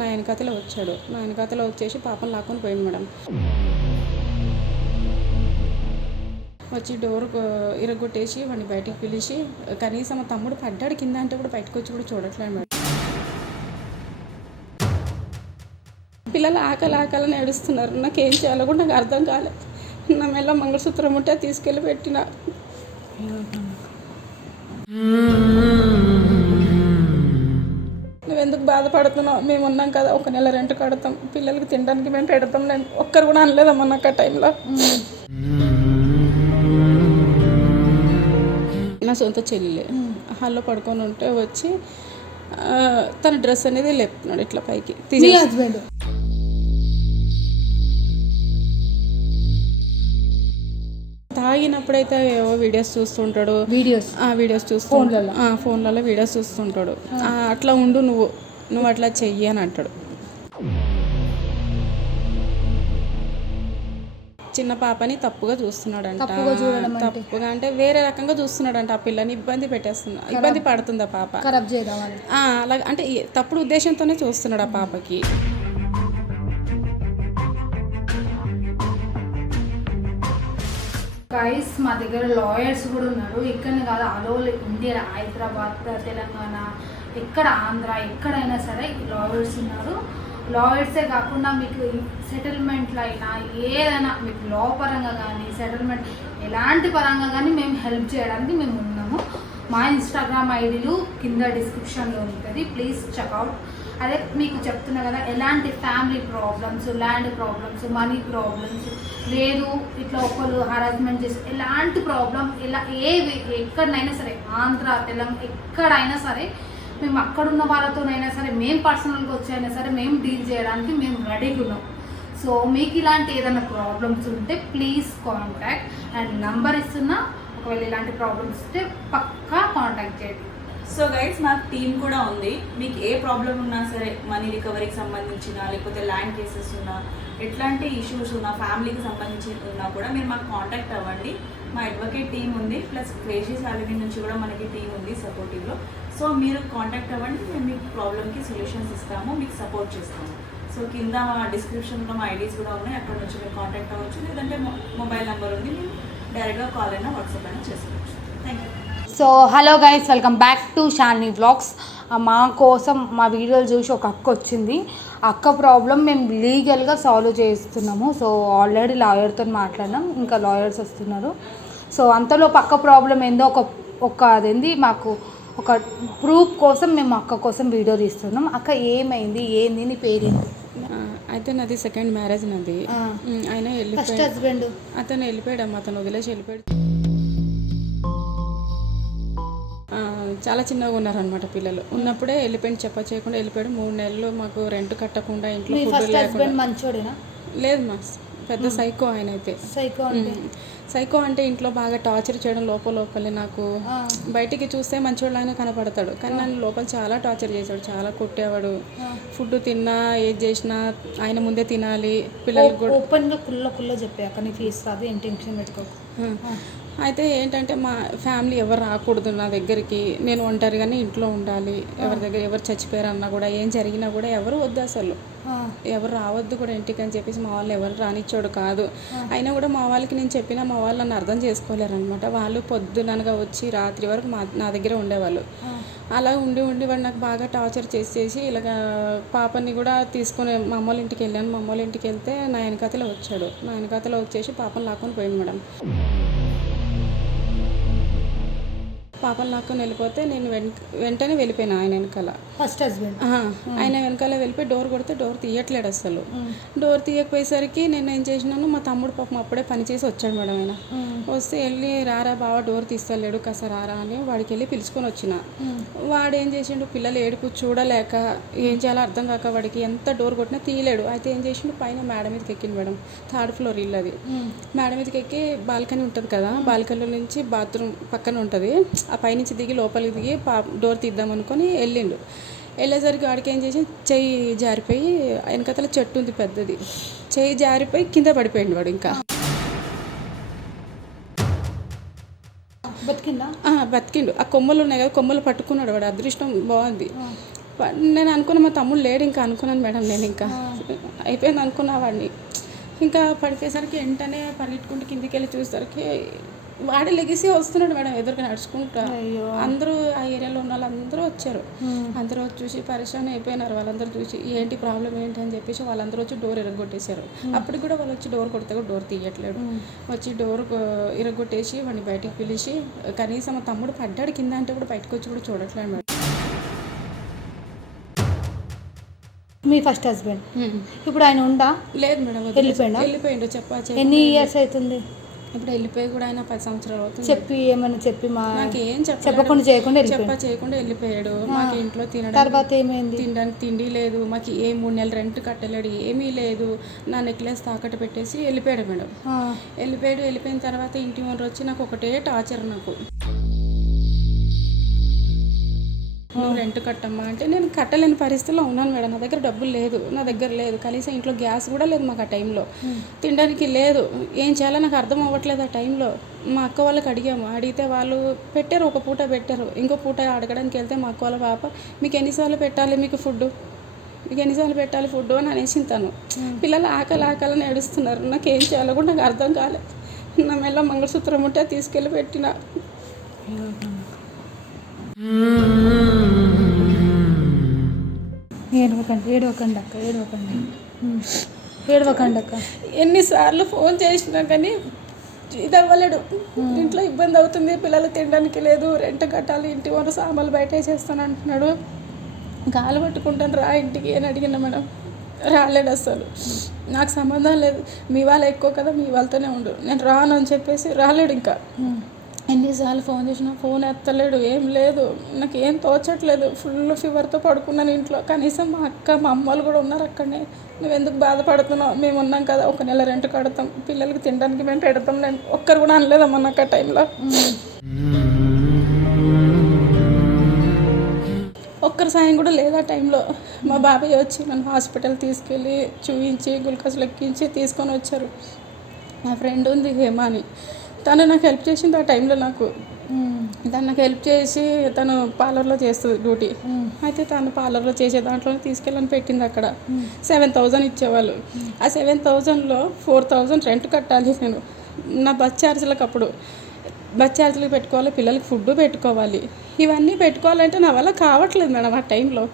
నా వెనకాతలో వచ్చాడు. నా వెనకాతలో వచ్చేసి పాపం లాక్కొని పోయింది మేడం. వచ్చి డోర్ ఇరగొట్టేసి వాడిని బయటికి పిలిచి కనీసం మా తమ్ముడు పడ్డాడు కింద అంటే కూడా బయటకు వచ్చి కూడా చూడట్లేదు మేడం. పిల్లలు ఆకలి ఆకలని ఏడుస్తున్నారు నాకేం చేయాలో కూడా నాకు అర్థం కాలే. నా మెల్ల మంగళసూత్రం ఉంటే తీసుకెళ్ళి పెట్టిన. నువ్వెందుకు బాధపడుతున్నావు? మేము ఉన్నాం కదా ఒక నెల రెంట్ కడతాం. పిల్లలకి తినడానికి మేము పెడతాం. నేను ఒక్కరు కూడా అనలేదమ్మా నాకు ఆ టైంలో నా సొంత చెల్లెలే. హాల్లో పడుకొని ఉంటే వచ్చి తన డ్రెస్ అనేది లేపుతున్నాడు ఇట్లా పైకి. హస్బెండ్ తాగినప్పుడైతే ఏవో వీడియోస్ చూస్తుంటాడు. వీడియోస్ ఆ వీడియోస్ చూస్తూ ఫోన్లలో? ఆ, ఫోన్లలో వీడియోస్ చూస్తుంటాడు. ఆ, అట్లా ఉండు నువ్వు. నువ్వు అట్లా చెయ్యి అని అంటాడు. చిన్న పాపని తప్పుగా చూస్తున్నాడంట. తప్పుగా చూడడం అంటే? తప్పుగా అంటే వేరే రకంగా చూస్తున్నాడంట ఆ పిల్లని. ఇబ్బంది పెట్టేస్తున్నా ఇబ్బంది పడుతుంది ఆ పాప. అలా అంటే తప్పుడు ఉద్దేశంతోనే చూస్తున్నాడు ఆ పాపకి. గైస్ మా దగ్గర లాయర్స్ కూడా ఉన్నారు. ఇక్కడనే కాదు ఆల్ ఇండియా హైదరాబాద్ తెలంగాణ ఎక్కడ ఆంధ్ర ఎక్కడైనా సరే లాయర్స్ ఉన్నారు. లాయర్సే కాకుండా మీకు సెటిల్మెంట్లు అయినా ఏదైనా మీకు లా పరంగా కానీ సెటిల్మెంట్ ఎలాంటి పరంగా కానీ మేము హెల్ప్ చేయడానికి మేము ఉన్నాము. మా ఇన్స్టాగ్రామ్ ఐడీలు కింద డిస్క్రిప్షన్లో ఉంటుంది. ప్లీజ్ చెక్అవుట్ అదే మీకు చెప్తున్నా కదా ఎలాంటి family problems land problems money problems లేదు ఇట్లా ఒకరు హరాస్మెంట్ చేసి ఎలాంటి ప్రాబ్లం ఇలా ఏ ఎక్కడనైనా సరే ఆంధ్ర తెలంగాణ ఎక్కడైనా సరే మేము అక్కడున్న వాళ్ళతోనైనా సరే మేము పర్సనల్గా వచ్చైనా సరే మేము డీల్ చేయడానికి మేము రెడీగా ఉన్నాం. సో మీకు ఇలాంటి ఏదైనా ప్రాబ్లమ్స్ ఉంటే ప్లీజ్ కాంటాక్ట్ అండ్ నంబర్ ఇస్తున్నా ఒకవేళ ఇలాంటి ప్రాబ్లమ్స్ ఉంటే పక్కా కాంటాక్ట్ చేయండి. సో గైస్ నాకు టీం కూడా ఉంది. మీకు ఏ ప్రాబ్లం ఉన్నా సరే మనీ రికవరీకి సంబంధించిన లేకపోతే ల్యాండ్ కేసెస్ ఉన్నా ఎట్లాంటి ఇష్యూస్ ఉన్నా ఫ్యామిలీకి సంబంధించి ఉన్నా కూడా మీరు మాకు కాంటాక్ట్ అవ్వండి. మా అడ్వకేట్ టీం ఉంది ప్లస్ క్రేజీ సాలరీ నుంచి కూడా మనకి టీం ఉంది సపోర్టివ్లో సో మీరు కాంటాక్ట్ అవ్వండి మేము మీకు ప్రాబ్లమ్కి సొల్యూషన్స్ ఇస్తాము మీకు సపోర్ట్ చేస్తాము. సో కింద డిస్క్రిప్షన్లో మా ఐడీస్ కూడా ఉన్నాయి అక్కడ నుంచి మీరు కాంటాక్ట్ అవ్వచ్చు. లేదంటే మొబైల్ నెంబర్ ఉంది మీరు డైరెక్ట్గా కాల్ అయినా వాట్సాప్ అయినా చేసుకోవచ్చు. Thank you so hello guys welcome back to Shalini vlogs మా కోసం మా వీడియోలు చూసి ఒక అక్క వచ్చింది. అక్క ప్రాబ్లం మేము లీగల్గా సాల్వ్ చేస్తున్నాము. సో ఆల్రెడీ లాయర్తో మాట్లాడినాం. ఇంకా లాయర్స్ వస్తున్నారు. సో అంతలో పక్క ప్రాబ్లం ఏందో ఒక ఒక అదేంది మాకు ఒక ప్రూఫ్ కోసం మేము అక్క కోసం వీడియో తీస్తున్నాం. అక్క ఏమైంది? ఏంది? నీ పేరేంటి అయితే నాది సెకండ్ మ్యారేజ్ నాది. ఆయన ఫస్ట్ వెళ్ళిపోయాడు హస్బెండ్ అతను వెళ్ళిపోయాడమ్మా అతను వదిలేసి వెళ్ళిపోయాడు. చాలా చిన్నగా ఉన్నారనమాట పిల్లలు. ఉన్నప్పుడే వెళ్ళిపోయింది చెప్ప చేయకుండా వెళ్ళిపోయాడు మూడు నెలలు మాకు రెంట్ కట్టకుండా ఇంట్లో ఫుడ్ లేకుండా లేదు మా పెద్ద సైకో ఆయన అయితే సైకో సైకో అంటే? ఇంట్లో బాగా టార్చర్ చేయడం లోపల లోపలే నాకు బయటికి చూస్తే మంచివాళ్ళైనా కనపడతాడు. కానీ నన్ను లోపల చాలా టార్చర్ చేశాడు. చాలా కొట్టేవాడు. ఫుడ్ తిన్నా ఏది చేసినా ఆయన ముందే తినాలి. పిల్లలకు కూడా ఓపెన్గా కుల్ల కుల్ల చెప్పాక నీ ఫీజు రాదు ఏం టెన్షన్ పెట్టుకోకు. అయితే ఏంటంటే మా ఫ్యామిలీ ఎవరు రాకూడదు నా దగ్గరికి. నేను ఒంటరిగానే ఇంట్లో ఉండాలి. ఎవరి దగ్గర ఎవరు చచ్చిపోయారన్నా కూడా ఏం జరిగినా కూడా ఎవరు వద్దు అసలు. ఎవరు రావద్దు కూడా ఇంటికి అని చెప్పేసి మా వాళ్ళు ఎవరు రానిచ్చాడు కాదు. అయినా కూడా మా వాళ్ళకి నేను చెప్పినా మా వాళ్ళు నన్ను అర్థం చేసుకోలేరు అనమాట వాళ్ళు పొద్దుననగా వచ్చి రాత్రి వరకు మా నా దగ్గర ఉండేవాళ్ళు. అలా ఉండి ఉండి వాడు నాకు బాగా టార్చర్ చేసి చేసి ఇలాగ పాపని కూడా తీసుకొని మా అమ్మోళ్ళ ఇంటికి వెళ్ళాను. మా అమ్మోళ్ళ ఇంటికి వెళ్తే నా వెనకాతలో వచ్చాడు. నా వెనకాతలో వచ్చేసి పాపని లాక్కొని పోయింది మేడం. పాపని లాక్కొని వెళ్ళిపోతే నేను వెంట వెంటనే వెళ్ళిపోయాను ఆయన వెనకాల. ఫస్ట్ హస్బెండ్ ఆహా. ఆయన వెనకాల వెళ్ళిపోయి డోర్ కొడితే డోర్ తీయట్లేడు అసలు. డోర్ తీయకపోయేసరికి నేను ఏం చేసినాను మా తమ్ముడు పాపం అప్పుడే పని చేసి వచ్చాడు మేడం ఆయన. వస్తే వెళ్ళి రారా బావ డోర్ తీస్తలేడు కాస్త రారా అని వాడికి వెళ్ళి పిలుచుకొని వచ్చిన. వాడు ఏం చేసిండు పిల్లలు ఏడుపు చూడలేక ఏం చేయాలో అర్థం కాక వాడికి ఎంత డోర్ కొట్టినా తీయలేడు. అయితే ఏం చేసిండు పైన మేడ మీదకి ఎక్కింది మేడం థర్డ్ ఫ్లోర్ ఇల్లు అది. మేడ మీదకి ఎక్కి బాల్కనీ ఉంటుంది కదా బాల్కనీ నుంచి బాత్రూమ్ పక్కన ఉంటుంది. ఆ పైనుంచి దిగి లోపలికి దిగి పా డోర్ తీద్దాం అనుకొని వెళ్ళిండు. వెళ్ళేసరికి వాడికి ఏం చేసి చెయ్యి జారిపోయి వెనకతల చెట్టు ఉంది పెద్దది. చెయ్యి జారిపోయి కింద పడిపోయిండు వాడు ఇంకా. బతికిందా ఆ, బతికిండు. ఆ కొమ్మలు ఉన్నాయి కదా కొమ్మలు పట్టుకున్నాడు వాడు. అదృష్టం బాగుంది. నేను అనుకున్న మా తమ్ముడు లేడు ఇంకా అనుకున్నాను మేడం నేను ఇంకా. అయిపోయింది అనుకున్నా వాడిని. ఇంకా పడిపోయేసరికి వెంటనే పరిగెట్టుకుంటూ కిందికి వెళ్ళి చూసేసరికి వాడే లెగిసి వస్తున్నాడు మేడం ఎదురుగా నడుచుకుంటా. అందరూ ఆ ఏరియాలో ఉన్న వాళ్ళందరూ వచ్చారు. అందరూ వచ్చి చూసి పరిశాన్ అయిపోయినారు. వాళ్ళందరూ చూసి ఏంటి ప్రాబ్లం ఏంటి అని చెప్పేసి వాళ్ళందరూ వచ్చి డోర్ ఇరగొట్టేశారు. అప్పటికి కూడా వాళ్ళు వచ్చి డోర్ కొడితే కూడా డోర్ తీయట్లేడు వచ్చి డోర్ ఇరగొట్టేసి వాడిని బయటికి పిలిచి కనీసం మా తమ్ముడు పడ్డాడు కింద అంటే కూడా బయటకు వచ్చి కూడా చూడట్లేదు మేడం. మీ ఫస్ట్ హస్బెండ్. ఇప్పుడు ఆయన ఉందా లేదు మేడం వెళ్ళిపోయిండా? వెళ్ళిపోయిండు. చెప్ప- ఎన్ని ఇయర్స్ అవుతుంది? ఇప్పుడు వెళ్ళిపోయి కూడా ఆయన పది సంవత్సరాలు అవుతుంది. చెప్పి ఏమైనా చెప్పి మా నాకు. చెప్పకుండా చేయకుండా చెప్పా చేయకుండా వెళ్ళిపోయాడు. మాకు ఇంట్లో తినడానికి తర్వాత ఏమైంది? తినడానికి తిండి లేదు. మాకు ఏ మూడు నెలలు రెంట్ కట్టలేడు ఏమీ లేదు. నా నెక్లెస్ తాకట్టు పెట్టేసి వెళ్ళిపోయాడు మేడం. వెళ్ళిపోయాడు. వెళ్ళిపోయిన తర్వాత ఇంటి ఓనర్ వచ్చి నాకు ఒకటే టార్చర్ నాకు. రెంట్ కట్టమ్మా అంటే నేను కట్టలేని పరిస్థితిలో ఉన్నాను మేడం. నా దగ్గర డబ్బులు లేదు నా దగ్గర లేదు. కనీసం ఇంట్లో గ్యాస్ కూడా లేదు మాకు ఆ టైంలో. తినడానికి లేదు. ఏం చేయాలో నాకు అర్థం అవ్వట్లేదు ఆ టైంలో. మా అక్క వాళ్ళకి అడిగాము. అడిగితే వాళ్ళు పెట్టారు ఒక పూట పెట్టారు. ఇంకో పూట అడగడానికి వెళ్తే మా అక్క వాళ్ళ పాప మీకు ఎన్నిసార్లు పెట్టాలి మీకు ఫుడ్ మీకు ఎన్నిసార్లు పెట్టాలి ఫుడ్ అని అనేసి తను పిల్లలు ఆకలి ఆకలని ఏడుస్తున్నారు. నాకు ఏం చేయాలో కూడా నాకు అర్థం కాలేదు. నా మెల్ల మంగళసూత్రం ఉంటే తీసుకెళ్ళి పెట్టిన. ఏడవకండి ఏడవకండి అక్క ఏడవకండి. ఏడవకండి అక్క. ఎన్నిసార్లు ఫోన్ చేసినా కానీ ఇది అవ్వలేడు. ఇంట్లో ఇబ్బంది అవుతుంది పిల్లలు తినడానికి లేదు రెంట్ కట్టాలి ఇంటి వరకు సామాన్లు బయట వేసేస్తాను అంటున్నాడు. గాలి పట్టుకుంటాను రా ఇంటికి అని అడిగిన మేడం. రాలేడు అసలు. నాకు సంబంధం లేదు. మీ వాళ్ళు ఎక్కువ కదా మీ వాళ్ళతోనే ఉండు. నేను రాను అని చెప్పేసి రాలేడు ఇంకా. ఎన్నిసార్లు ఫోన్ చేసినా ఫోన్ ఎత్తలేడు ఏం లేదు. నాకు ఏం తోచట్లేదు. ఫుల్ ఫీవర్తో పడుకున్నాను ఇంట్లో. కనీసం మా అక్క మా అమ్మలు కూడా ఉన్నారు అక్కడనే. నువ్వు ఎందుకు బాధపడుతున్నావు? మేము ఉన్నాం కదా ఒక నెల రెంట్ కడతాం. పిల్లలకి తినడానికి మేము పెడతాం. నేను ఒక్కరు కూడా అనలేదమ్మా నాకు ఆ టైంలో. ఒక్కరి సాయం కూడా లేదు ఆ టైంలో. మా బాబాయ్ వచ్చి నన్ను హాస్పిటల్ తీసుకెళ్ళి చూపించి గ్లూకోజ్లు ఎక్కించి తీసుకొని వచ్చారు. నా ఫ్రెండ్ ఉంది హేమ అని తను నాకు హెల్ప్ చేసింది ఆ టైంలో నాకు. తను నాకు హెల్ప్ చేసి తను పార్లర్లో చేస్తుంది డ్యూటీ అయితే తను పార్లర్లో చేసే దాంట్లోనే తీసుకెళ్ళని పెట్టింది అక్కడ. సెవెన్ థౌజండ్ ఇచ్చేవాళ్ళు. ఆ సెవెన్ థౌజండ్లో ఫోర్ థౌజండ్ రెంట్ కట్టాలి నేను. నా బస్ ఛార్జీలకు అప్పుడు. బస్ ఛార్జీలకు పెట్టుకోవాలి పిల్లలకి ఫుడ్ పెట్టుకోవాలి. ఇవన్నీ పెట్టుకోవాలంటే నా వల్ల కావట్లేదు మేడం ఆ టైంలో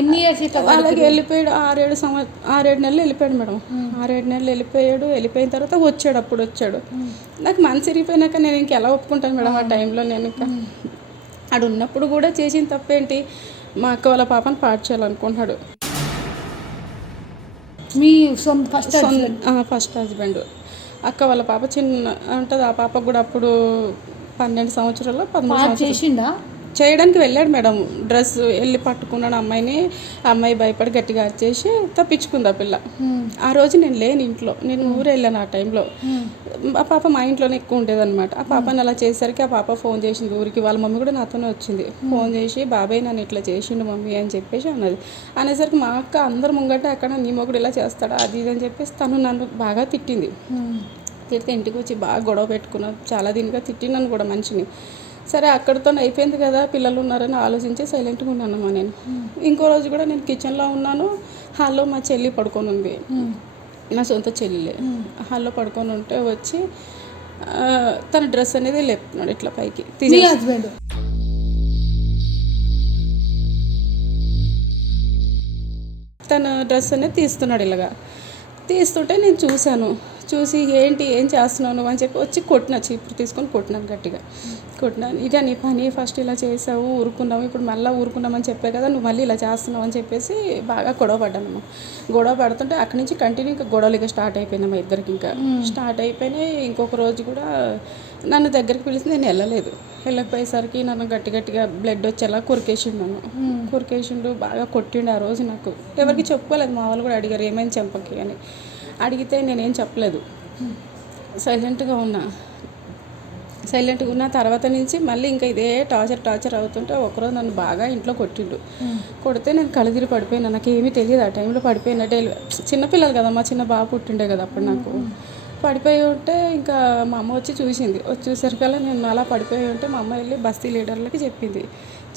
ఎన్ని ఇయర్స్ వాళ్ళకి వెళ్ళిపోయాడు ఆరేడు సంవత్ ఆరేడు నెలలు వెళ్ళిపోయాడు మేడం. ఆరేడు నెలలు వెళ్ళిపోయాడు వెళ్ళిపోయిన తర్వాత వచ్చాడు అప్పుడు వచ్చాడు. నాకు మనసు ఇరిగిపోయినాక నేను ఇంక ఎలా ఒప్పుకుంటాను మేడం ఆ టైంలో నేను ఇంకా. ఆడు ఉన్నప్పుడు కూడా చేసిన తప్పేంటి? మా అక్క వాళ్ళ పాపని పాడు చేయాలనుకుంటున్నాడు. మీ సొంత ఫస్ట్ ఫస్ట్ హస్బెండ్ అక్క వాళ్ళ పాప చిన్న ఉంటుంది ఆ పాప కూడా అప్పుడు పన్నెండు సంవత్సరాలు పదమూడు చేసిండా? చేయడానికి వెళ్ళాడు మేడం. డ్రెస్ వెళ్ళి పట్టుకున్నాడు అమ్మాయిని. ఆ అమ్మాయి భయపడి గట్టిగా వచ్చేసి తప్పించుకుంది ఆ పిల్ల. ఆ రోజు నేను లేను ఇంట్లో నేను ఊరు వెళ్ళాను ఆ టైంలో. ఆ పాప మా ఇంట్లోనే ఎక్కువ ఉండేదన్నమాట. ఆ పాపని అలా చేసేసరికి ఆ పాప ఫోన్ చేసింది ఊరికి. వాళ్ళ మమ్మీ కూడా నాతోనే వచ్చింది. ఫోన్ చేసి బాబాయ్ నన్ను ఇట్లా చేసిండు మమ్మీ అని చెప్పేసి అన్నది. అనేసరికి మా అక్క అందరు ముంగట అక్కడ నీ మొగుడు ఇలా చేస్తాడా? అది ఇది అని చెప్పేసి తను నన్ను బాగా తిట్టింది. తిడితే ఇంటికి వచ్చి బాగా గొడవ పెట్టుకున్నాను చాలా దీనిగా తిట్టినాను కూడా మనిషిని. సరే అక్కడితో అయిపోయింది కదా పిల్లలు ఉన్నారని ఆలోచించి సైలెంట్గా ఉన్నానమ్మా నేను. ఇంకో రోజు కూడా నేను కిచెన్లో ఉన్నాను హాల్లో మా చెల్లి పడుకొని ఉంది. నా సొంత చెల్లిలే. హాల్లో పడుకొని ఉంటే వచ్చి తన డ్రెస్ అనేది లేపుతున్నాడు ఇట్లా పైకి. హస్బెండ్? తన డ్రెస్ అనేది తీస్తున్నాడు ఇలాగా. తీస్తుంటే నేను చూశాను. చూసి ఏంటి ఏం చేస్తున్నావు నువ్వు అని చెప్పి వచ్చి కొట్టిన చీపురు తీసుకొని కొట్టినాను గట్టిగా. కొట్టినాను ఇదే నీ పని ఫస్ట్ ఇలా చేసావు ఊరుకున్నావు ఇప్పుడు మళ్ళీ ఊరుకున్నామని చెప్పే కదా నువ్వు మళ్ళీ ఇలా చేస్తున్నావు అని చెప్పేసి బాగా గొడవ పడ్డాను గొడవ పడుతుంటే అక్కడి నుంచి కంటిన్యూ ఇంకా గొడవలు ఇక స్టార్ట్ మా ఇద్దరికి ఇంకా. స్టార్ట్ అయిపోయినాయి ఇంకొక రోజు కూడా నన్ను దగ్గరికి పిలిచి నేను వెళ్ళలేదు. వెళ్ళకపోయేసరికి నన్ను గట్టి గట్టిగా బ్లడ్ వచ్చేలా కురికేసిండు నన్ను. కురికేసిండు బాగా కొట్టిండు ఆ రోజు నాకు. ఎవరికి చెప్పుకోలేదు మా వాళ్ళు కూడా అడిగారు ఏమైంది చెంపకి? అని. అడిగితే నేనేం చెప్పలేదు. సైలెంట్గా ఉన్నా. సైలెంట్గా ఉన్న తర్వాత నుంచి మళ్ళీ ఇంకా ఇదే టార్చర్ టార్చర్ అవుతుంటే ఒకరోజు నన్ను బాగా ఇంట్లో కొట్టిండు. కొడితే నేను కళ్ళదిరి పడిపోయినా. నాకు ఏమీ తెలియదు. ఆ టైంలో పడిపోయిన డెలి చిన్నపిల్లలు కదా మా చిన్న బాబు పుట్టిండే కదా అప్పుడు నాకు. పడిపోయి ఉంటే ఇంకా మా అమ్మ వచ్చి చూసింది. వచ్చి చూసరికల్లా నేను అలా పడిపోయి ఉంటే మా అమ్మ వెళ్ళి బస్తీ లీడర్లకి చెప్పింది.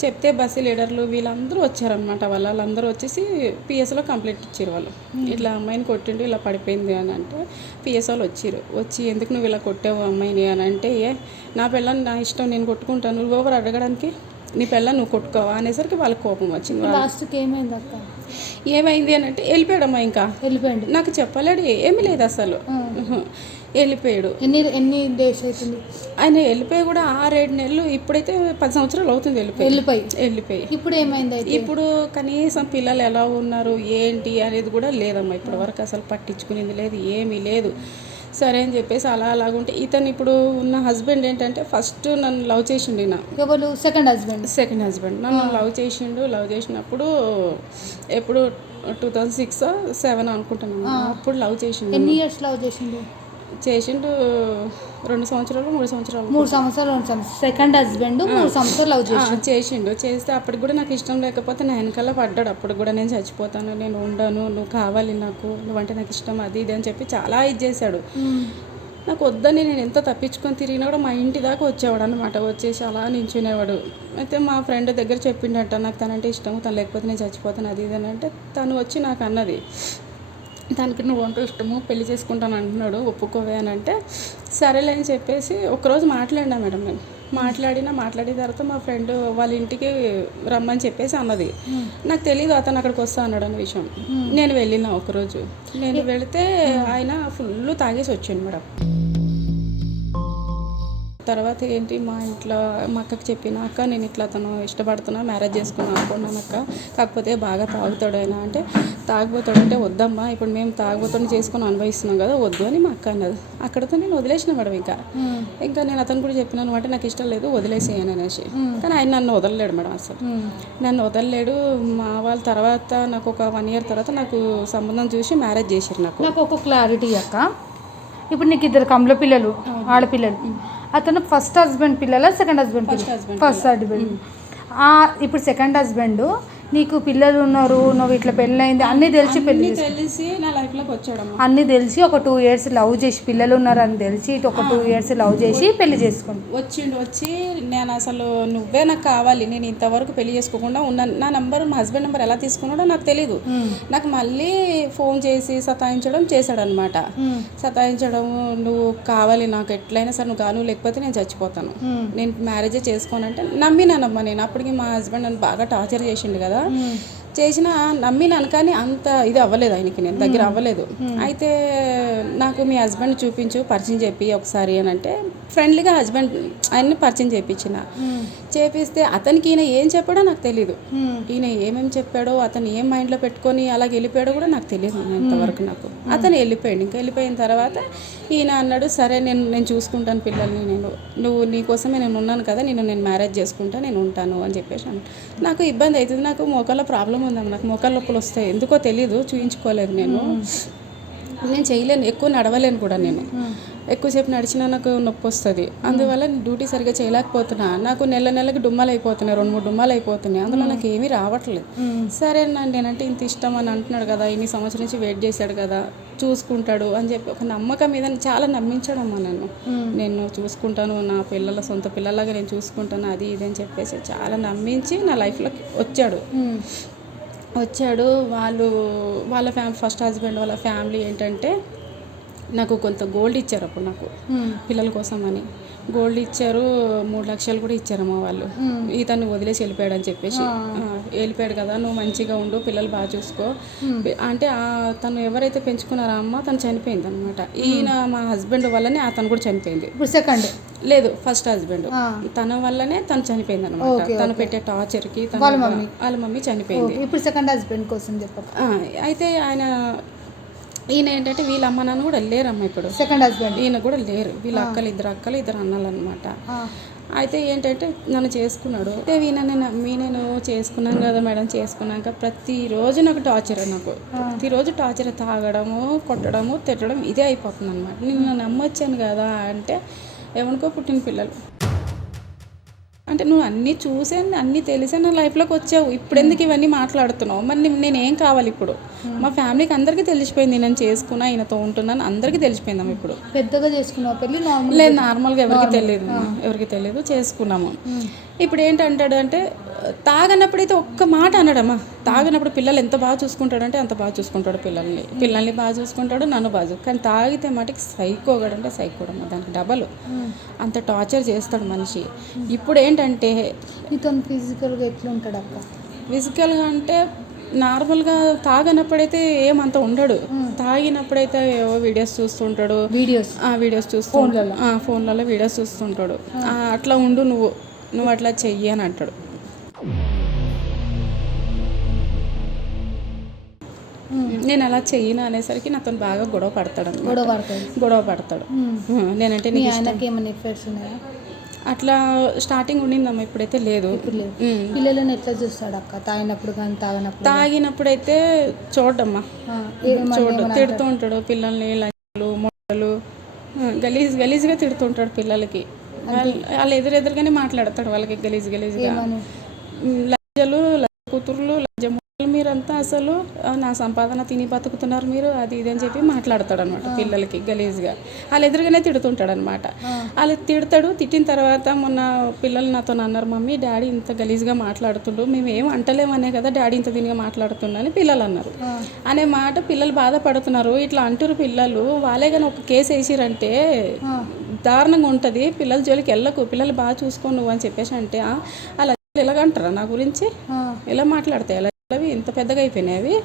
చెప్తే బస్సు లీడర్లు వీళ్ళందరూ వచ్చారనమాట వాళ్ళు. వాళ్ళందరూ వచ్చేసి పిఎస్లో కంప్లైంట్ ఇచ్చారు వాళ్ళు. ఇట్లా అమ్మాయిని కొట్టిండు ఇలా పడిపోయింది అని అంటే పిఎస్ వాళ్ళు వచ్చారు. వచ్చి ఎందుకు నువ్వు ఇలా కొట్టావు అమ్మాయిని అని అంటే ఏ నా పిల్లని నా ఇష్టం నేను కొట్టుకుంటాను. నువ్వు ఎవరు అడగడానికి? నీ పిల్ల నువ్వు కొట్టుకోవా అనేసరికి వాళ్ళకి కోపం వచ్చింది లాస్ట్కి ఏమైంది అక్క? ఏమైంది అని అంటే వెళ్ళిపోయాడమ్మా ఇంకా. వెళ్ళిపోయింది నాకు చెప్పలేడు ఏమీ లేదు అసలు. వెళ్ళిపోయాడు. ఎన్ని ఎన్ని డేస్ అవుతుంది ఆయన వెళ్ళిపోయి కూడా ఆరేడు నెలలు ఇప్పుడైతే పది సంవత్సరాలు అవుతుంది వెళ్ళిపోయి. వెళ్ళిపోయి. వెళ్ళిపోయి. ఇప్పుడు ఏమైంది ఇప్పుడు కనీసం పిల్లలు ఎలా ఉన్నారు ఏంటి అనేది కూడా లేదమ్మా ఇప్పటి వరకు అసలు పట్టించుకునేది లేదు ఏమీ లేదు. సరే అని చెప్పేసి అలా అలాగుంటే ఇతను ఇప్పుడు ఉన్న హస్బెండ్ ఏంటంటే ఫస్ట్ నన్ను లవ్ చేసిండు ఈయన. ఎవరు? సెకండ్ హస్బెండ్ సెకండ్ హస్బెండ్ నన్ను లవ్ చేసిండు. లవ్ చేసినప్పుడు ఎప్పుడు టూ థౌజండ్ సిక్స్ సెవెన్ అనుకుంటున్నాను. అప్పుడు లవ్ చేసిండు. ఎన్ని ఇయర్స్ లవ్ చేసిండు? చేసిండు రెండు సంవత్సరాలు మూడు సంవత్సరాలు. మూడు సంవత్సరాలు రెండు సంవత్సరాలు. సెకండ్ హస్బెండ్ మూడు సంవత్సరాలు లవ్ ఆ, చేసిండు. చేస్తే అప్పటికి కూడా నాకు ఇష్టం లేకపోతే నా వెనకాల పడ్డాడు. అప్పుడు కూడా నేను చచ్చిపోతాను నేను ఉండను నువ్వు కావాలి నాకు నువ్వంటే నాకు ఇష్టం అది ఇది అని చెప్పి చాలా ఇది చేశాడు. నాకు వద్దని నేను ఎంత తప్పించుకొని తిరిగినా కూడా మా ఇంటి దాకా వచ్చేవాడు అనమాట వచ్చేసి అలా నించునేవాడు. అయితే మా ఫ్రెండ్ దగ్గర చెప్పిండట నాకు తనంటే ఇష్టం తను లేకపోతే నేను చచ్చిపోతాను అది ఇది అని అంటే తను వచ్చి నాకు అన్నది. దానికి నువ్వు అంటే ఇష్టము పెళ్ళి చేసుకుంటాను అంటున్నాడు ఒప్పుకోవే అని అంటే సరేలే అని చెప్పేసి ఒకరోజు మాట్లాడినా మేడం నేను. మాట్లాడినా మాట్లాడిన తర్వాత మా ఫ్రెండ్ వాళ్ళ ఇంటికి రమ్మని చెప్పేసి అన్నది. నాకు తెలియదు అతను అక్కడికి వస్తా అన్నాడు అనే విషయం. నేను వెళ్ళిన ఒకరోజు. నేను వెళితే ఆయన ఫుల్ తాగేసి వచ్చాను మేడం. తర్వాత ఏంటి మా ఇంట్లో మా అక్కకి చెప్పిన అక్క నేను ఇట్లా అతను ఇష్టపడుతున్నా మ్యారేజ్ చేసుకున్నాను అనుకున్నాను అక్క. కాకపోతే బాగా తాగుతాడు ఆయన అంటే తాగిపోతాడు అంటే వద్దమ్మా ఇప్పుడు మేము తాగిపోతాడు చేసుకుని అనుభవిస్తున్నాం కదా వద్దు అని మా అక్క అన్నది. అక్కడితో నేను వదిలేసిన మేడం ఇంకా. ఇంకా నేను అతను కూడా చెప్పినాను అంటే నాకు ఇష్టం లేదు వదిలేసేయను అనేసి. కానీ ఆయన నన్ను వదలలేడు మేడం అసలు. నన్ను వదలలేడు. మా వాళ్ళ తర్వాత నాకు ఒక వన్ ఇయర్ తర్వాత నాకు సంబంధం చూసి మ్యారేజ్ చేశారు నాకు. నాకు ఒక క్లారిటీ అక్క. ఇప్పుడు నీకు ఇద్దరు కమల పిల్లలు ఆడపిల్లలు. అతను ఫస్ట్ హస్బెండ్ పిల్లల సెకండ్ హస్బెండ్ ఫస్ట్ హస్బెండ్ ఇప్పుడు సెకండ్ హస్బెండ్ నీకు పిల్లలు ఉన్నారు నువ్వు ఇట్లా పెళ్ళైంది అన్నీ తెలిసి పెళ్ళి అన్నీ తెలిసి నా లైఫ్లోకి వచ్చాడమ్మా. అన్నీ తెలిసి ఒక టూ ఇయర్స్ లవ్ చేసి పిల్లలు ఉన్నారని తెలిసి ఇటు ఒక టూ ఇయర్స్ లవ్ చేసి పెళ్ళి చేసుకుంది వచ్చిండు వచ్చి నేను అసలు నువ్వే నాకు కావాలి నేను ఇంతవరకు పెళ్ళి చేసుకోకుండా ఉన్నాను నా నంబర్ మా హస్బెండ్ నెంబర్ ఎలా తీసుకున్నాడో నాకు తెలీదు. నాకు మళ్ళీ ఫోన్ చేసి సతాయించడం చేశాడనమాట. సతాయించడం నువ్వు కావాలి నాకు ఎట్లయినా సరే నువ్వు కాను లేకపోతే నేను చచ్చిపోతాను. నేను మ్యారేజే చేసుకోనంటే నమ్మినానమ్మా నేను. అప్పటికి మా హస్బెండ్ నన్ను బాగా టార్చర్ చేసిండు కదా. 嗯。చేసిన నమ్మినాను కానీ అంత ఇది అవ్వలేదు ఆయనకి నేను దగ్గర అవ్వలేదు. అయితే నాకు మీ హస్బెండ్ చూపించు పరిచయం చెప్పి ఒకసారి అని అంటే ఫ్రెండ్లీగా హస్బెండ్ ఆయన్ని పరిచయం చేయించిన చేపిస్తే అతనికి ఈయన ఏం చెప్పాడో నాకు తెలీదు. ఈయన ఏమేమి చెప్పాడో అతను ఏం మైండ్లో పెట్టుకొని అలాగ వెళ్ళిపోయాడో కూడా నాకు తెలియదు ఇంతవరకు నాకు. అతను వెళ్ళిపోయాడు. ఇంకా వెళ్ళిపోయిన తర్వాత ఈయన అన్నాడు సరే నేను నేను చూసుకుంటాను పిల్లల్ని నేను నువ్వు నీకోసమే నేను ఉన్నాను కదా నేను నేను మ్యారేజ్ చేసుకుంటా నేను ఉంటాను అని చెప్పేసి. నాకు ఇబ్బంది అవుతుంది. నాకు మోకాళ్ళ ప్రాబ్లం ఉందమ్మ నాకు మోకాళ్ళ నొప్పులు వస్తాయి. ఎందుకో తెలీదు చూయించుకోలేదు నేను. నేను చేయలేను ఎక్కువ నడవలేను కూడా నేను. ఎక్కువసేపు నడిచినా నాకు నొప్పి వస్తుంది. అందువల్ల నేను డ్యూటీ సరిగా చేయలేకపోతున్నా. నాకు నెల నెలకి డుమ్మలు అయిపోతున్నాయి రెండు మూడు డుమ్మలు అయిపోతున్నాయి. అందులో నాకు ఏమీ రావట్లేదు. సరే నా నేనంటే ఇంత ఇష్టం అని అంటున్నాడు కదా ఇన్ని సంవత్సరం నుంచి వెయిట్ చేశాడు కదా చూసుకుంటాడు అని చెప్పి ఒక నమ్మకం మీద చాలా నమ్మించాడమ్మా నన్ను. నేను చూసుకుంటాను నా పిల్లల సొంత పిల్లలాగా నేను చూసుకుంటాను అది ఇది అని చెప్పేసి చాలా నమ్మించి నా లైఫ్లోకి వచ్చాడు. వచ్చాడు. వాళ్ళు వాళ్ళ ఫ్యామిలీ ఫస్ట్ హస్బెండ్ వాళ్ళ ఫ్యామిలీ ఏంటంటే నాకు కొంత గోల్డ్ ఇచ్చారు అప్పుడు నాకు. పిల్లల కోసం అని. గోల్డ్ ఇచ్చారు మూడు లక్షలు కూడా ఇచ్చారు మా వాళ్ళు ఇతను వదిలేసి వెళ్ళిపోయాడు అని చెప్పేసి. వెళ్ళిపోయాడు కదా నువ్వు మంచిగా ఉండు పిల్లలు బాగా చూసుకో. అంటే తను ఎవరైతే పెంచుకున్నారో అమ్మ తను చనిపోయింది అనమాట ఈయన మా హస్బెండ్ వల్లనే అతను కూడా చనిపోయింది. ఇప్పుడు సెకండ్ లేదు ఫస్ట్ హస్బెండ్ తన వల్లనే తను చనిపోయింది అనమాట తను పెట్టే టార్చర్కి తన వాళ్ళ మమ్మీ. చనిపోయింది. ఇప్పుడు సెకండ్ హస్బెండ్ కోసం చెప్పక. ఆ, అయితే ఆయన ఈయన ఏంటంటే వీళ్ళ అమ్మ నాన్న కూడా లేరమ్మ ఇప్పుడు. సెకండ్ హస్బెండ్ ఈయన కూడా లేరు. వీళ్ళ అక్కలు ఇద్దరు అక్కలు ఇద్దరు అన్నలు అనమాట అయితే ఏంటంటే నన్ను చేసుకున్నాడు. అయితే ఈయనని నమ్మి నేను చేసుకున్నాను కదా మేడం చేసుకున్నాక ప్రతిరోజు నాకు టార్చర్ నాకు. ప్రతిరోజు టార్చర్ తాగడము కొట్టడము తిట్టడం ఇదే అయిపోతుంది అనమాట నేను నమ్మొచ్చాను కదా అంటే ఎవరికో పుట్టిన పిల్లలు. అంటే నువ్వు అన్నీ చూసే అన్నీ తెలిసే నా లైఫ్లోకి వచ్చావు. ఇప్పుడు ఎందుకు ఇవన్నీ మాట్లాడుతున్నావు? మరి నేనేం కావాలి ఇప్పుడు? మా ఫ్యామిలీకి అందరికీ తెలిసిపోయింది. నేను చేసుకున్నా ఈయనతో ఉంటున్నాను అందరికీ తెలిసిపోయిందాం ఇప్పుడు. పెద్దగా చేసుకున్నావు పెళ్ళి? నార్మల్ లేదు నార్మల్గా ఎవరికి తెలియదు. ఎవరికి తెలియదు. చేసుకున్నాము. ఇప్పుడు ఏంటంటాడు అంటే తాగనప్పుడైతే ఒక్క మాట అనడమ్మా తాగనప్పుడు పిల్లలు ఎంత బాగా చూసుకుంటాడంటే అంత బాగా చూసుకుంటాడు పిల్లల్ని. పిల్లల్ని బాగా చూసుకుంటాడు నన్ను బాగా కానీ తాగితే మటుకి సైకోగడంటే సైకోడమ్మా దానికి డబల్. అంత టార్చర్ చేస్తాడు మనిషి. ఇప్పుడు ఏంటంటే నీతో ఫిజికల్గా ఎట్లుంటాడు అక్క ఫిజికల్గా అంటే నార్మల్గా తాగనప్పుడైతే ఏమంత ఉండడు. తాగినప్పుడైతే ఏవో వీడియోస్ చూస్తుంటాడు. వీడియోస్? ఆ వీడియోస్ చూస్తూ ఆ, ఫోన్లలో వీడియోస్ చూస్తుంటాడు. అట్లా ఉండు నువ్వు. నువ్వు అట్లా చెయ్యి అని అంటాడు. నేను అలా చెయ్యను అనేసరికి నాతో బాగా గొడవ పడతాడు. గొడవ పడతాడు? గొడవ పడతాడు. నేనంటే ఆయనకి ఏమైనా ఎఫెక్ట్స్ ఉన్నాయా? అట్లా స్టార్టింగ్ ఉండిందమ్మా ఇప్పుడైతే లేదు. పిల్లలను ఎట్లా చూస్తాడు అక్క? తాగినప్పుడు కానీ తాగినప్పుడు తాగినప్పుడైతే చూడమ్మా ఆ, ఏమన్నా చూడు తిడుతూ ఉంటాడు పిల్లల్ని లంచలు మొట్టలు గలీజ్ గలీజ్గా తిడుతుంటాడు పిల్లలకి. వాళ్ళ ఎదురెదురుగానే మాట్లాడతాడు వాళ్ళకి గలీజ్ గలీజ్గా. లజ్జ కూతుర్లు అసలు నా సంపాదన తిని బతుకుతున్నారు మీరు అది ఇది అని చెప్పి మాట్లాడతాడు అనమాట పిల్లలకి గలీజ్గా. వాళ్ళు ఎదురుగానే తిడుతుంటాడు అనమాట వాళ్ళు తిడతాడు తిట్టిన తర్వాత మొన్న పిల్లలు నాతో అన్నారు మమ్మీ డాడీ ఇంత గలీజ్గా మాట్లాడుతుండు మేము ఏం అంటలేమనే కదా డాడీ ఇంత దీనిగా మాట్లాడుతుండు అని పిల్లలు అన్నారు. అనే మాట పిల్లలు బాధపడుతున్నారు. ఇట్లా అంటారు పిల్లలు వాళ్ళే కానీ ఒక కేసు వేసిరంటే దారుణంగా ఉంటుంది పిల్లల జోలికి వెళ్ళకు పిల్లలు బాగా చూసుకో నువ్వు అని చెప్పేసి అంటే "ఆ, అలా ఎలాగంటారా నా గురించి? ఎలా మాట్లాడతాయి? ఎలా అవి ఇంత పెద్దగా అయిపోయినాయి అవి.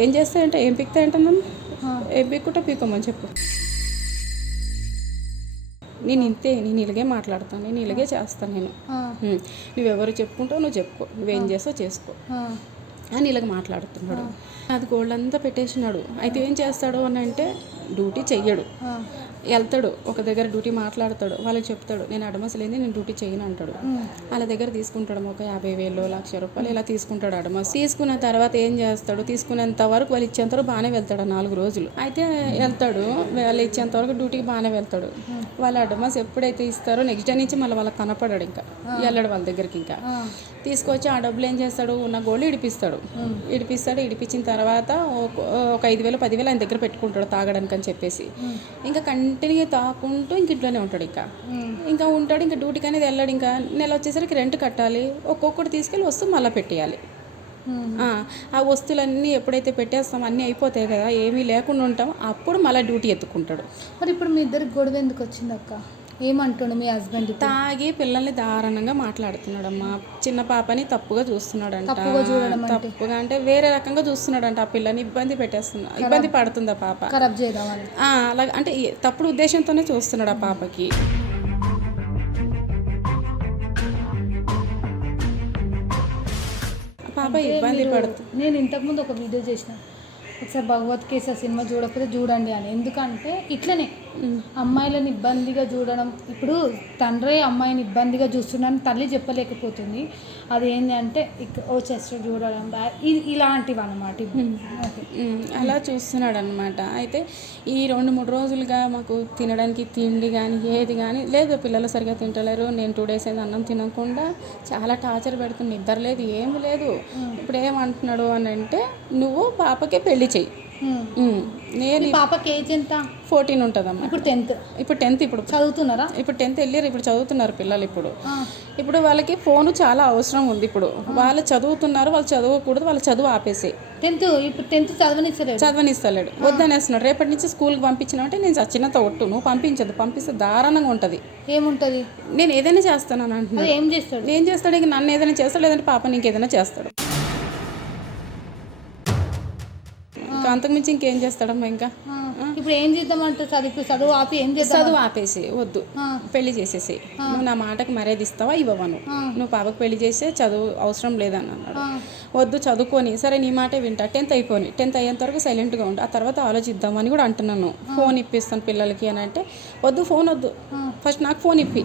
ఏం చేస్తాయంటే ఏం పిక్తాయంటే నన్ను? ఏం పిక్కుంటా పీకోమని చెప్పు. నేను ఇంతే నేను ఇలాగే మాట్లాడతాను నేను ఇలాగే చేస్తాను నేను. నువ్వెవరు చెప్పుకుంటావు నువ్వు చెప్పుకో. నువ్వేం చేస్తావు చేసుకో. అని ఇలాగ మాట్లాడుతున్నాడు. అది గోల్డ్ అంతా పెట్టేసినాడు. అయితే ఏం చేస్తాడు అని అంటే డ్యూటీ చెయ్యడు. వెళ్తాడు ఒక దగ్గర డ్యూటీ మాట్లాడతాడు వాళ్ళకి చెప్తాడు నేను అడమస్ లేని నేను డ్యూటీ చేయను అంటాడు. వాళ్ళ దగ్గర తీసుకుంటాడు ఒక యాభై వేలు లక్ష రూపాయలు ఇలా తీసుకుంటాడు అడమస్ తీసుకున్న తర్వాత ఏం చేస్తాడు? తీసుకునేంత వరకు వాళ్ళు ఇచ్చేంత వరకు బాగానే వెళ్తాడు నాలుగు రోజులు. అయితే వెళ్తాడు వాళ్ళు ఇచ్చేంత వరకు డ్యూటీకి బాగానే వెళ్తాడు. వాళ్ళ అడమస్ ఎప్పుడైతే ఇస్తారో నెక్స్ట్ డే నుంచి మళ్ళీ వాళ్ళకి కనపడాడు ఇంకా. వెళ్ళాడు వాళ్ళ దగ్గరికి ఇంకా. తీసుకొచ్చి ఆ డబ్బులు ఏం చేస్తాడు? ఉన్న గోల్డ్ ఇడిపిస్తాడు. ఇడిపిస్తాడు ఇడిపించిన తర్వాత ఒక- ఒక ఐదు వేలు పదివేలు ఆయన దగ్గర పెట్టుకుంటాడు తాగడానికి అని చెప్పేసి. ఇంకా కంటిన్యూగా తాకుంటూ ఇంక ఇంట్లోనే ఉంటాడు ఇంకా. ఇంకా ఉంటాడు ఇంకా డ్యూటీకి అనేది వెళ్ళాడు ఇంకా నెల వచ్చేసరికి రెంట్ కట్టాలి ఒక్కొక్కటి తీసుకెళ్ళి వస్తువు మళ్ళీ పెట్టేయాలి. ఆ వస్తువులన్నీ ఎప్పుడైతే పెట్టేస్తాం అన్నీ అయిపోతాయి కదా ఏమీ లేకుండా ఉంటాం అప్పుడు మళ్ళీ డ్యూటీ ఎత్తుకుంటాడు. మరి ఇప్పుడు మీ ఇద్దరికి గొడవ ఎందుకు వచ్చింది అక్క? ఏమంటుండు మీ హస్బెండ్ తాగి పిల్లల్ని దారుణంగా మాట్లాడుతున్నాడమ్మా. చిన్న పాపని తప్పుగా చూస్తున్నాడంట. తప్పుగా అంటే? తప్పుగా అంటే వేరే రకంగా చూస్తున్నాడంట ఆ పిల్లని. ఇబ్బంది పెట్టేస్తున్నా ఇబ్బంది పడుతుంది ఆ పాప. ఖరాబ్ చేద్దామని ఆ, అలా అంటే తప్పుడు ఉద్దేశంతోనే చూస్తున్నాడు ఆ పాపకి. పాప ఇబ్బంది పడుతుంది నేను ఇంతకుముందు ఒక వీడియో చేసిన. ఒకసారి భగవత్ కేస సినిమా చూడకపోతే చూడండి అని. ఎందుకంటే ఇట్లనే అమ్మాయిలను ఇబ్బందిగా చూడడం. ఇప్పుడు తండ్రి అమ్మాయిని ఇబ్బందిగా చూస్తున్నాను తల్లి చెప్పలేకపోతుంది. అది ఏంటి అంటే ఇక ఓ చెస్ట్ చూడడం. ఇలాంటివి. ఉమ్, అలా చూస్తున్నాడు అనమాట అయితే ఈ రెండు మూడు రోజులుగా మాకు తినడానికి తిండి కానీ ఏది కానీ లేదు. పిల్లలు సరిగా తింటలేరు. నేను టూ డేస్ అయింది అన్నం తినకుండా చాలా టార్చర్ పెడుతుంది. నిద్ర లేదు ఏమి లేదు. ఇప్పుడు ఏమంటున్నాడు అని అంటే నువ్వు పాపకే పెళ్ళి చెయ్యి. నేను మీ పాపకి ఏజ్ ఎంత? ఫోర్టీన్ ఉంటుందమ్మా. ఇప్పుడు టెన్త్ ఇప్పుడు టెన్త్ ఇప్పుడు. చదువుతున్నారా? ఇప్పుడు టెన్త్ వెళ్ళారు ఇప్పుడు చదువుతున్నారు పిల్లలు ఇప్పుడు. ఇప్పుడు వాళ్ళకి ఫోన్ చాలా అవసరం ఉంది ఇప్పుడు. వాళ్ళు చదువుతున్నారు వాళ్ళు చదవకూడదు వాళ్ళు చదువు ఆపేసి. టెన్త్ ఇప్పుడు టెన్త్ చదవనిస్తలేదు చదవనిస్తలేడు. వద్దనేస్తున్నాడు రేపటి నుంచి స్కూల్కి పంపించినామంటే నేను చచ్చినంత ఒట్టు నువ్వు పంపించదు. పంపిస్తే దారుణంగా ఉంటుంది. ఏముంటుంది? నేను ఏదైనా చేస్తాను అని అంటున్నాడు అది ఏం చేస్తాడు? ఏం చేస్తాడు? ఇక నన్ను ఏదైనా చేస్తాడు లేదంటే పాప ఇంకేదైనా చేస్తాడు. అంతకుమించి ఇంకేం చేస్తాడమ్మా ఇంకా? ఇప్పుడు ఏం చేద్దామంటే చదువు చదువు ఆపి ఏం చేద్దాం? చదువు ఆపేసి వద్దు. పెళ్ళి చేసేసి నువ్వు నా మాటకు మర్యాద ఇస్తావా ఇవ్వవా నువ్వు పాపకు పెళ్ళి చేస్తే చదువు అవసరం లేదని అన్నాడు. వద్దు చదువుకొని. సరే నీ మాటే వింటా. టెన్త్ అయిపోని. టెన్త్ అయ్యేంత వరకు సైలెంట్గా ఉండు. ఆ తర్వాత ఆలోచిద్దామని కూడా అంటున్నాను. ఫోన్ ఇప్పిస్తాను పిల్లలకి అని అంటే వద్దు ఫోన్ వద్దు. ఫస్ట్ నాకు ఫోన్ ఇప్పి.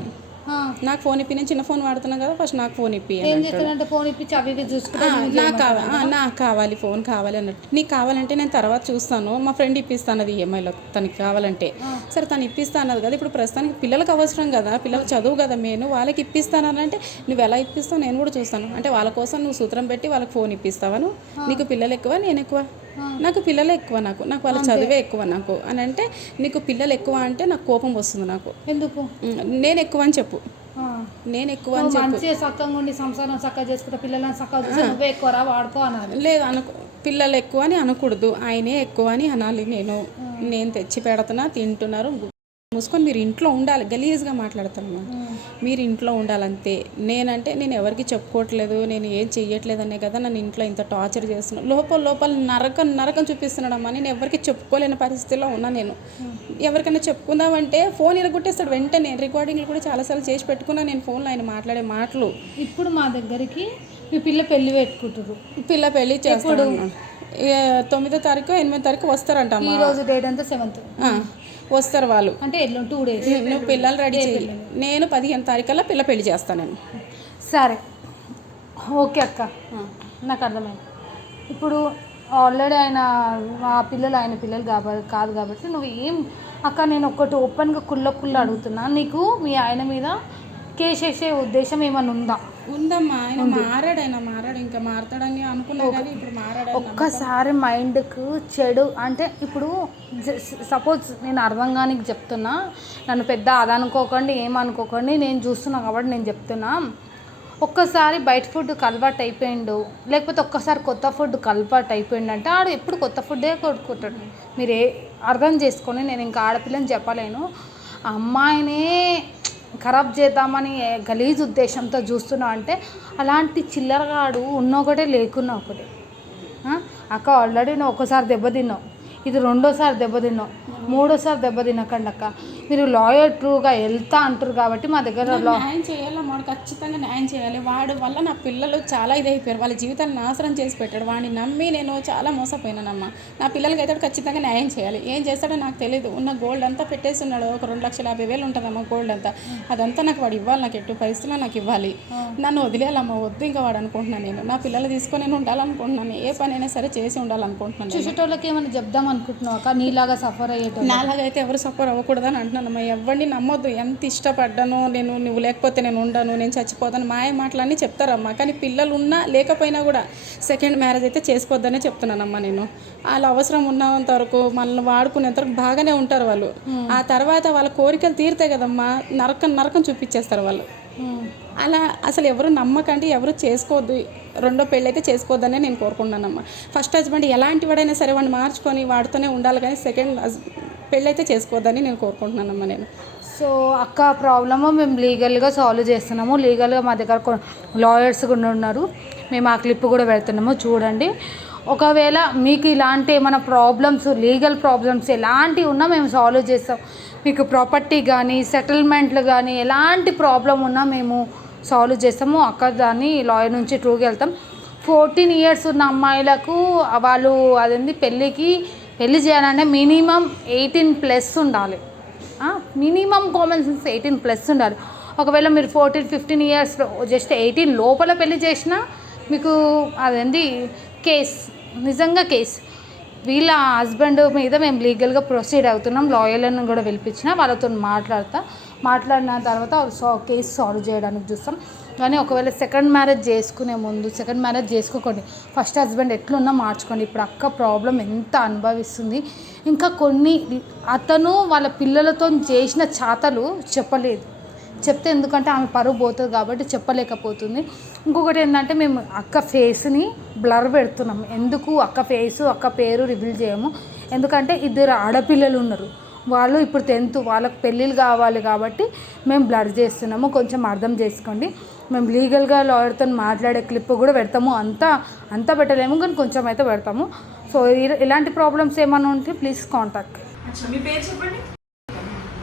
నాకు ఫోన్ ఇప్పి నేను చిన్న ఫోన్ వాడుతున్నాను కదా ఫస్ట్ నాకు ఫోన్ ఇప్పి ఏం ఫోన్ ఇప్పించి అవి ఆ, నాకు కావాలి. నాకు కావాలి ఫోన్ కావాలి అన్నట్టు. నీకు కావాలంటే నేను తర్వాత చూస్తాను. మా ఫ్రెండ్ ఇప్పిస్తాను అది ఈఎంఐలో తనకి కావాలంటే. సరే తను ఇప్పిస్తా అన్నది కదా ఇప్పుడు ప్రస్తుతానికి పిల్లలకు అవసరం కదా పిల్లలు చదువు కదా నేను వాళ్ళకి ఇప్పిస్తాను అని అంటే నువ్వు ఎలా ఇప్పిస్తావు? నేను కూడా చూస్తాను. అంటే వాళ్ళ కోసం నువ్వు సూత్రం పెట్టి వాళ్ళకి ఫోన్ ఇప్పిస్తావా నీకు పిల్లలు ఎక్కువ నేను ఎక్కువ? నాకు పిల్లలే ఎక్కువ నాకు. నాకు వాళ్ళ చదివే ఎక్కువ నాకు. అని అంటే నీకు పిల్లలు ఎక్కువ అంటే నాకు కోపం వస్తుంది నాకు. ఎందుకు? నేను ఎక్కువ అని చెప్పు. నేను ఎక్కువ అని నువ్వు చెప్పు. మంచిగా చక్కగా ఉండి సంసారం చక్కగా చేసుకుంటే పిల్లలను చక్కగా నువ్వే ఎక్కువరా వాడుకో అనాలి లేదు అనుకో పిల్లలు ఎక్కువ అని అనకూడదు. ఆయనే ఎక్కువ అని అనాలి నేను. నేను తెచ్చి పెడుతున్నా తింటున్నారు మూసుకొని మీరు ఇంట్లో ఉండాలి గలీజ్గా మాట్లాడుతున్నాను మీరు ఇంట్లో ఉండాలంతే. నేనంటే నేను ఎవరికి చెప్పుకోవట్లేదు నేను ఏం చెయ్యట్లేదు అనే కదా నన్ను ఇంట్లో ఇంత టార్చర్ చేస్తున్నాను లోపల లోపల నరకం నరకం చూపిస్తున్నాడమ్మా నేను ఎవరికి చెప్పుకోలేని పరిస్థితిలో ఉన్నా నేను. ఎవరికైనా చెప్పుకుందామంటే ఫోన్ ఇరగొట్టేస్తాడు వెంటనే. రికార్డింగ్లు కూడా చాలాసార్లు చేసి పెట్టుకున్నా నేను ఫోన్లో ఆయన మాట్లాడే మాటలు. ఇప్పుడు మా దగ్గరికి మీ పిల్ల పెళ్ళి పెట్టుకుంటారు పిల్ల పెళ్ళి చేస్తాడు తొమ్మిదో తారీఖు ఎనిమిదో తారీఖు వస్తారంట ఈ రోజు డేట్ అంతా సెవెంత్. వస్తారు వాళ్ళు. అంటే టూ డేస్ నువ్వు పిల్లలు రెడీ చేయి. నేను పదిహేను తారీఖుల్లో పిల్ల పెళ్ళి చేస్తాను నేను సరే. ఓకే అక్క. నాకు అర్థమైంది. ఇప్పుడు ఆల్రెడీ ఆయన ఆ పిల్లలు ఆయన పిల్లలు కాబట్టి కాదు కాబట్టి నువ్వు ఏం అక్క నేను ఒక్కటి ఓపెన్గా కుల్ల కుల్ల అడుగుతున్నా. నీకు మీ ఆయన మీద కేసు వేసే ఉద్దేశం ఏమైనా ఉందా? ఉందమ్మా ఆయన మారాడు ఆయన మారాడు. ఇంకా మారతాడని అనుకున్నా కానీ ఇప్పుడు మారాడు ఒక్కసారి మైండ్కు చెడు అంటే ఇప్పుడు సపోజ్ నేను అర్థం కాని చెప్తున్నా నన్ను పెద్ద అదనుకోకండి ఏమనుకోకండి నేను చూస్తున్నా కాబట్టి నేను చెప్తున్నా. ఒక్కసారి బయట ఫుడ్ అలవాటు అయిపోయిండు. లేకపోతే ఒక్కసారి కొత్త ఫుడ్ అలవాటు అయిపోయిండు అంటే ఆడు ఎప్పుడు కొత్త ఫుడ్డే కొట్టుకుంటాడు మీరు ఏ అర్థం చేసుకొని నేను ఇంకా ఆడపిల్లని చెప్పలేను. అమ్మాయినే ఖరాబ్ చేద్దామని గలీజ్ ఉద్దేశంతో చూస్తున్నావు అంటే అలాంటి చిల్లరగాడు ఉన్న ఒకటే లేకున్నా ఒకటే. అక్క ఆల్రెడీ నువ్వు ఒకసారి దెబ్బతిన్నావు. ఇది రెండోసారి దెబ్బతిన్నావు. మూడోసారి దెబ్బతినకండి అక్క మీరు లాయర్ ట్రూగా వెళ్తా అంటారు కాబట్టి మా దగ్గర న్యాయం చేయాలమ్మా వాడు ఖచ్చితంగా న్యాయం చేయాలి. వాడు వల్ల నా పిల్లలు చాలా ఇదైపోయారు. వాళ్ళ జీవితాన్ని నాశనం చేసి పెట్టాడు. వాడిని నమ్మి నేను చాలా మోసపోయినానమ్మా. నా పిల్లలకి అయితే ఖచ్చితంగా న్యాయం చేయాలి. ఏం చేస్తాడో నాకు తెలియదు ఉన్న గోల్డ్ అంతా పెట్టేసి ఉన్నాడు. ఒక రెండు లక్షల యాభై వేలు ఉంటుందమ్మా గోల్డ్ అంతా. అదంతా నాకు వాడు ఇవ్వాలి. నాకు ఎటు పరిస్థితిలో నాకు ఇవ్వాలి. నన్ను వదిలేయాలమ్మా. వద్దు ఇంకా వాడు అనుకుంటున్నాను నేను. నా పిల్లలు తీసుకొని నేను ఉండాలనుకుంటున్నాను ఏ పని అయినా సరే చేసి ఉండాలనుకుంటున్నాను నేను. చూసేటోళ్ళకి ఏమైనా చెప్దాం అనుకుంటున్నావు? అక్క నీలాగా సఫర్ అయ్యేటోళ్ళు. నాలాగైతే ఎవరు సఫర్ అవ్వకూడదని అంటున్నానమ్మా ఎవరిని నమ్మొద్దు. ఎంత ఇష్టపడ్డాను నేను నువ్వు లేకపోతే నేను ఉండను నేను చచ్చిపోతాను మాయ మాటలన్నీ చెప్తారమ్మా. కానీ పిల్లలు ఉన్నా లేకపోయినా కూడా సెకండ్ మ్యారేజ్ అయితే చేసుకోవద్దనే చెప్తున్నానమ్మా నేను. వాళ్ళు అవసరం ఉన్నంత వరకు మనల్ని వాడుకునేంత వరకు బాగానే ఉంటారు వాళ్ళు. ఆ తర్వాత వాళ్ళ కోరికలు తీరుతాయి కదమ్మా నరకం నరకం చూపించేస్తారు వాళ్ళు. అలా అసలు ఎవరు నమ్మకండి ఎవరు చేసుకోవద్దు. రెండో పెళ్ళి అయితే చేసుకోవద్దనే నేను కోరుకుంటున్నానమ్మా. ఫస్ట్ హస్బెండ్ ఎలాంటి వాడైనా సరే వాడిని మార్చుకొని వాడితోనే ఉండాలి కానీ సెకండ్ పెళ్ళైతే చేసుకోవద్దని నేను కోరుకుంటున్నానమ్మా నేను. సో అక్క ప్రాబ్లము? మేము లీగల్గా సాల్వ్ చేస్తున్నాము. లీగల్గా మా దగ్గర లాయర్స్ కూడా ఉన్నారు. మేము ఆ క్లిప్ కూడా పెడుతున్నాము. చూడండి. ఒకవేళ మీకు ఇలాంటి ఏమైనా ప్రాబ్లమ్స్ లీగల్ ప్రాబ్లమ్స్ ఎలాంటివి ఉన్నా మేము సాల్వ్ చేస్తాం. మీకు ప్రాపర్టీ కానీ సెటిల్మెంట్లు కానీ ఎలాంటి ప్రాబ్లం ఉన్నా మేము సాల్వ్ చేస్తాము. అక్క దాన్ని లాయర్ నుంచి ట్రూకి వెళ్తాం. ఫోర్టీన్ ఇయర్స్ ఉన్న అమ్మాయిలకు వాళ్ళు అదేంది పెళ్ళికి పెళ్ళి చేయాలంటే మినిమం ఎయిటీన్ ప్లస్ ఉండాలి. Minimum common sense eighteen plus ఉండాలి. ఒకవేళ మీరు ఫోర్టీన్ ఫిఫ్టీన్ ఇయర్స్లో జస్ట్ ఎయిటీన్ లోపల పెళ్ళి చేసినా మీకు అదేంది కేస్ నిజంగా కేస్. వీళ్ళ హస్బెండ్ మీద మేము లీగల్గా ప్రొసీడ్ అవుతున్నాం లాయర్లను కూడా పిలిపించిన వాళ్ళతో మాట్లాడతా. మాట్లాడిన తర్వాత సో కేసు సాల్వ్ చేయడానికి చూస్తాం. కానీ ఒకవేళ సెకండ్ మ్యారేజ్ చేసుకునే ముందు సెకండ్ మ్యారేజ్ చేసుకోకండి. ఫస్ట్ హస్బెండ్ ఎట్లున్నా మార్చుకోండి. ఇప్పుడు అక్క ప్రాబ్లం ఎంత అనుభవిస్తుంది. ఇంకా కొన్ని అతను వాళ్ళ పిల్లలతో చేసిన చాతలు చెప్పలేదు. చెప్తే ఎందుకంటే ఆమె పరువు పోతుంది కాబట్టి చెప్పలేకపోతుంది. ఇంకొకటి ఏంటంటే మేము అక్క ఫేస్ని బ్లర్ పెడుతున్నాం. ఎందుకు అక్క ఫేసు అక్క పేరు రివీల్ చేయము? ఎందుకంటే ఇద్దరు ఆడపిల్లలు ఉన్నారు. వాళ్ళు ఇప్పుడు టెన్త్ వాళ్ళకి పెళ్ళిళ్ళు కావాలి కాబట్టి మేము బ్లర్ చేస్తున్నాము కొంచెం అర్థం చేసుకోండి. మేము లీగల్గా లాయర్తో మాట్లాడే క్లిప్ కూడా పెడతాము. అంతా అంతా పెట్టలేము కానీ కొంచెం అయితే పెడతాము. సో ఇలాంటి ప్రాబ్లమ్స్ ఏమైనా ఉంటే ప్లీజ్ కాంటాక్ట్. అచ్చా మీ పేరు చెప్పండి.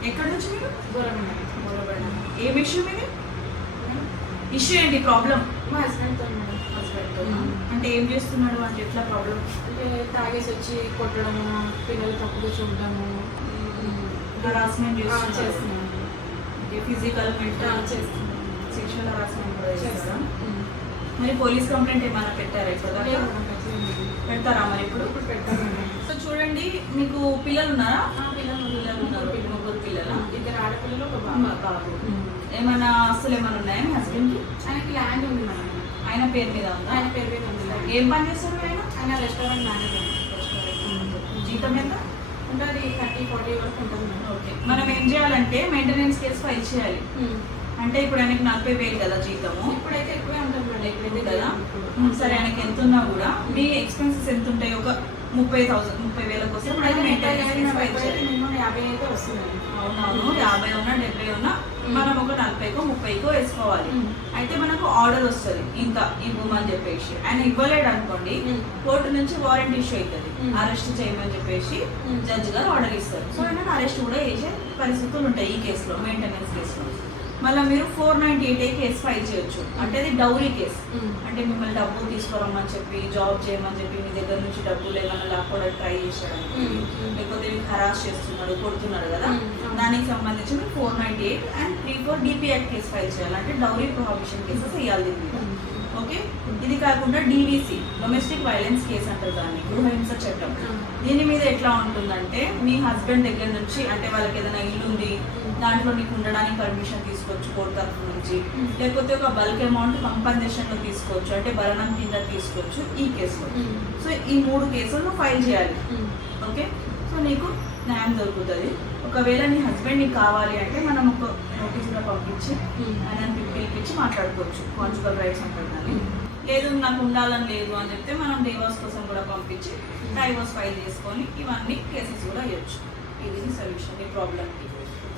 ఎక్కడి నుంచి మీరు? ఇష్యూ మీది? ఇష్యూ ఏంటి ప్రాబ్లం? మా హస్బెండ్తో హస్బెండ్తో అంటే ఏం చేస్తున్నాడు అంటే ఎట్లా ప్రాబ్లం? తాగేసి వచ్చి కొట్టడము పిల్లలు తప్పుగా చూడడము. హరాస్మెంట్ చేస్తున్నాను చేస్తున్నాడు ఫిజికల్ మెంటల్ చేస్తున్నాను సెక్షువల్ హరాస్మెంట్ కూడా చేస్తాం. మరి పోలీస్ కంప్లైంట్ ఏమైనా పెట్టారా ఇప్పుడు పెడతారా మరి ఇప్పుడు? సో చూడండి మీకు పిల్లలు ఉన్నారా? పిల్లలు పిల్లలు ఉన్నారు. ముగ్గురు పిల్లలు. ఇద్దరు ఆడపిల్లలు ఒక బాబు. ఏమైనా ఆస్తులు ఏమైనా ఉన్నాయా మీ హస్బెండ్కి ఆయనకి ల్యాండ్ ఉంది మేడం. ఆయన పేరు మీద ఉందా? ఆయన పేరు మీద ఉంది. ఏం పని చేస్తారు ఆయన? ఆయన రెస్టారెంట్ మేనేజర్ జీతం ఎంత? ఉంటుంది థర్టీ ఫార్టీ వరకు ఉంటుంది. మనం ఏం చేయాలంటే మెయింటెనెన్స్ కేసు ఫైల్ చేయాలి. అంటే ఇప్పుడు ఆయనకి నలభై వేలు కదా జీతము. ఇప్పుడైతే ఎక్కువే ఉంటుంది మేడం ఎక్కువ కదా? ఉమ్, సరే ఆయనకి ఎంత ఉన్నా కూడా మీ ఎక్స్పెన్సెస్ ఎంత ఉంటాయి? ఒక ముప్పై థౌసండ్ ముప్పై వేలకు వస్తే ఇప్పుడు చేయాలి. మినిమం యాభై అయితే వస్తుంది. అవునవును యాభై ఉన్నా డెబ్బై ఉన్నా మనం ఒక నలభైకో ముప్పైకో వేసుకోవాలి. అయితే మనకు ఆర్డర్ వస్తుంది ఇంత ఇవ్వమని చెప్పేసి ఆయన ఇవ్వలేడు అనుకోండి. కోర్టు నుంచి వారెంట్ ఇష్యూ అవుతుంది. అరెస్ట్ చేయమని చెప్పేసి. జడ్జి గారు ఆర్డర్ ఇస్తారు సో ఆయన అరెస్ట్ కూడా చేసే పరిస్థితులు ఉంటాయి ఈ కేసులో మెయింటెనెన్స్ కేసులో మళ్ళీ మీరు four ninety eight case file చేయొచ్చు. అంటే అది డౌరీ కేసు. అంటే మిమ్మల్ని డబ్బు తీసుకురమ్మని చెప్పి జాబ్ చేయమని చెప్పి మీ దగ్గర నుంచి డబ్బులు ఏమైనా లాక్కోవడానికి ట్రై. మ్మ్. లేకపోతే మీకు హరాస్ చేస్తున్నాడు కొడుతున్నాడు కదా. దానికి సంబంధించి మీరు four ninety eight and three four DP act case file చేయాలి. అంటే డౌరీ ప్రొహిబిషన్ కేసెస్ వేయాలి ఓకే? ఇది కాకుండా డీవీసీ డొమెస్టిక్ వైలెన్స్ కేసు అంటారు దాన్ని గృహహింస చట్టం. దీని మీద ఎట్లా ఉంటుందంటే మీ హస్బెండ్ దగ్గర నుంచి అంటే వాళ్ళకి ఏదైనా ఇల్లు ఉంది దాంట్లో నీకు ఉండడానికి పర్మిషన్ తీసుకోవచ్చు కోర్టు తరఫు నుంచి. లేకపోతే ఒక బల్క్ అమౌంట్ కంపన్సేషన్లో తీసుకోవచ్చు. అంటే భరణం కింద తీసుకోవచ్చు ఈ కేసులో. సో ఈ మూడు కేసులు ఫైల్ చేయాలి. ఓకే? సో నీకు న్యాయం దొరుకుతుంది. ఒకవేళ నీ హస్బెండ్ నీకు కావాలి అంటే మనం ఒక నోటీస్ కూడా పంపించి ఆయన పిలిపించి మాట్లాడుకోవచ్చు. కాన్జుగల్ రైట్స్ అంటారు లేదు నాకు ఉండాలని లేదు అని చెప్తే మనం డైవర్స్ కోసం కూడా పంపించి డైవర్స్ ఫైల్ చేసుకొని ఇవన్నీ కేసెస్ కూడా ఇవ్వచ్చు. ఇది సొల్యూషన్ ఈ ప్రాబ్లమ్కి